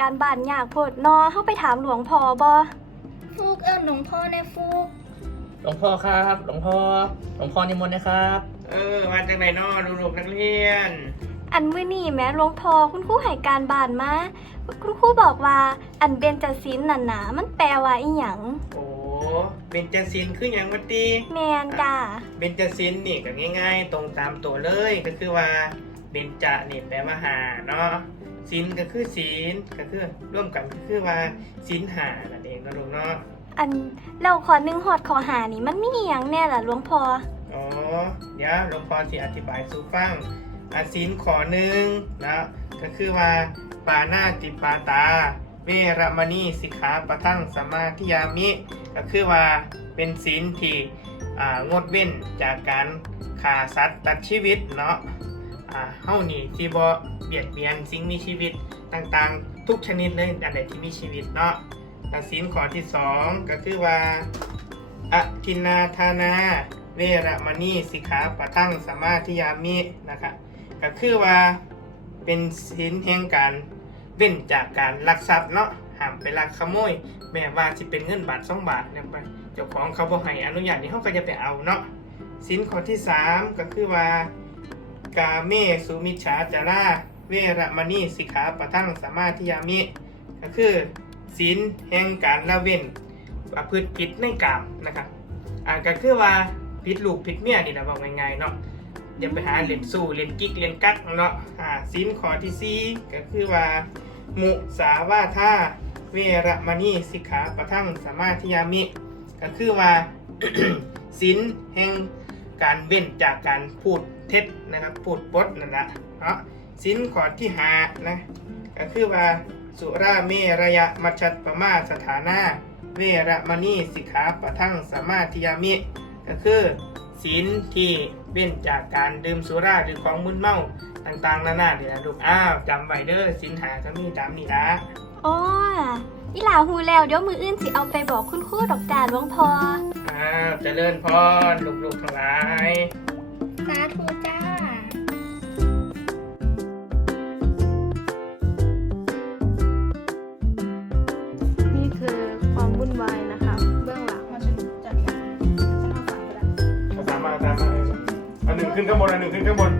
การบ้านยากโพดเนอเฮาไปถามหลวงพ่อบ่ฟูกเอิ้นหลวงพ่อในฟูก หลวงพ่อครับ หลวงพ่อ หลวงพ่อนิมนต์นะครับ เออมาจากไหนนอลูกๆนักเรียน อันมื้อนี้แหม้หลวงพ่อคุณครูให้การบ้านมาคุณครูบอกว่า อันเบญจศีลนั่นน่ะมันแปลว่าอีหยังโอ้เบญจศีลคืออย่างวัตีแม่นจ้าเบญจศีลนี่ก็ง่าย ๆ ตรงตามตัวเลยก็คือว่าเบญจะนี่แปลว่าหาเนาะ ศีลก็คือศีลก็คือร่วมกันก็คือว่าศีลหานั่นเองนะลูกเนาะอันเราขอหนึ่งหอดขอหานี่มันมีอีหยังแน่ล่ะหลวงพ่ออ๋อเดี๋ยวหลวงพ่อสิอธิบายสู่ฟังอาศีลขอหนึ่งนะก็คือว่าปานาติปาตา เวรมณีสิกขาปะทั่งสมาธิยามิ ก็คือว่าเป็นศีลที่อ่างดเว้นจากการฆ่าสัตว์ตัดชีวิตเนาะ อ่าเฮานี่ที่บ่เบียดเบียนสิ่งมีชีวิตต่างๆ ทุกชนิดเลยอันใดที่มีชีวิตเนาะและศีลข้อที่สองก็คือว่าอทินนาทานาเวรมณีสิกขาปะทั่งสมาธิยามินะคะก็คือว่าเป็นศีลแห่งการเว้นจากการลักทรัพย์เนาะห้ามไปลักขโมย แม้ว่าสิเป็นเงินบาทสองบาทเนี่ยไปเจ้าของเขาบ่ให้อนุญาตนี่เขาก็จะไปเอาเนาะสินข้อที่สามก็คือว่า กาเมสุมิจฉาจาราเวรมณีสิกขาปะทั่งสมาธิยามิ ก็คือศีลแห่งการละเว้นประพฤติผิดในกามนะครับอ่าก็คือว่าผิดลูกผิดเมียนี่นะบอกง่ายๆเนาะอย่าไปหาเล่นสู้เล่นกิ๊กเล่นกักเนาะอ่าศีลข้อที่สี่ก็คือว่า มุสาวาทาเวรมณีสิกขาปะทั่งสมาธิยามิ ก็คือว่าศีลแห่ง การเว้นจากการพูดเท็จนะครับพูดปดนั่นแหละเนาะศีลข้อที่หานะก็คือว่าสุราเมรยะมัชชัตปมาสถานาเวรมณีสิกขาปะทั่งสมาธิยามิ ก็คือศีลที่เว้นจากการดื่มสุราหรือของมึนเมาต่างๆนานาเนี่ยนะลูอ้าวจำไว้เด้อศีลหาก็มีตามนี้นะอ๋ออีหลาฮูแล้วเดี๋ยวมืออื่นสิเอาไปบอกคุณครูดอกจานหลวงพ่อ อ้าวเจริญพรลูกๆทั้งหลาย สาธุจ้า นี่คือความวุ่นวายนะคะ เบื้องหลังมาฉันจัดการฉันเอาฝากไปแล้วเอาตามมาเอาตามมาเอาหนึ่งขึ้นข้างบนเอาหนึ่งขึ้นข้างบน